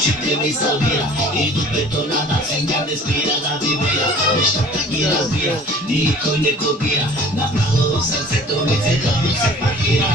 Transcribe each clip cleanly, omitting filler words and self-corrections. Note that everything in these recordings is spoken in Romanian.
Chifre mi sabía y tu petonada señal inspirada divina. Esta taquilla vía, ni con ni copia. Na prawo serce to mi ceta, mi se pagira.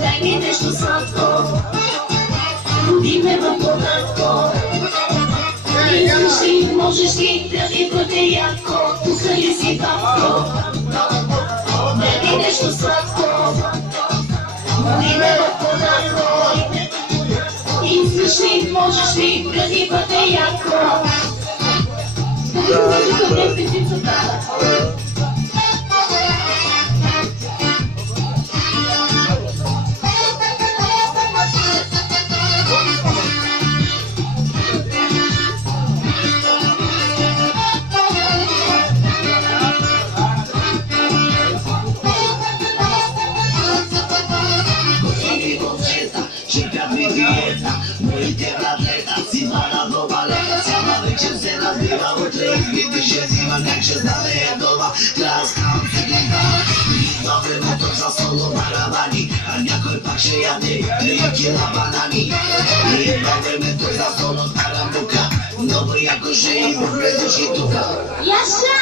Daj mi nešto slatko, budi me podatko. Izluši, možeš ti da mi bude jako. Kuhali si babko, daj mi nešto slatko, budi me podatko. Izluši, možeš ti da mi bude jako. Mój terapeuta, si parado vale. Sama večer se razbiva u treh, vidi się zivan, jak się zdaje doba. Klaskam wygląda i dobry motor za solo barawani. A някой пак ще яде кила банани. И добре motor za solo тарамбука. Много яко ще има влезеш и тука. Яша!